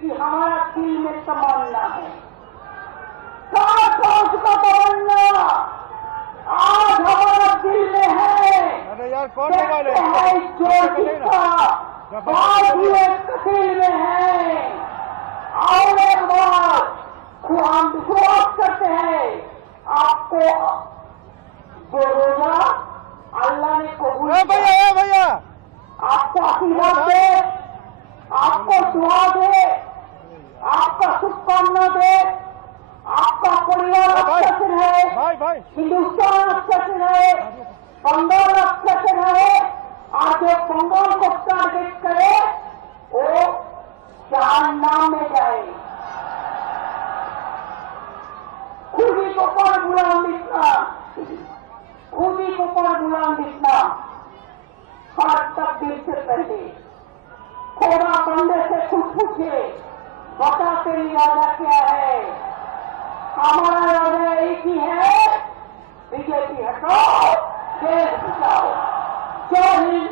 कि हमारा दिल में तमन्ना है, सात वर्ष का तमन्ना आज हमारा दिल में है। अरे यार कौन देखते मोबाइल हैं जो जिसका बात हुए कतील में है। और एक बात हम विश्वास करते हैं, आपको जो रोजा अल्लाह ने कबूल किया, भैया आपको आशीर्वाद दे, आपको दुआ दे, आपका शुभकामना दे, आपका परिवार अच्छा से रहे, हिंदुस्तान अच्छा से रहे, बंगाल अच्छा से रहे। और जो बंगाल को टारगेट करे वो जहन्नम में जाए। खुदी को पर गुलाम इस्लाम, खुदी को पर गुलाम इस्लाम हर तब्दील से पहले खोदा बंदे से खुद पूछे, बता तेरी इरादा क्या है। हमारा इरादा एक ही है, बीजेपी हटाओ, देश बचाओ। जय हिंद,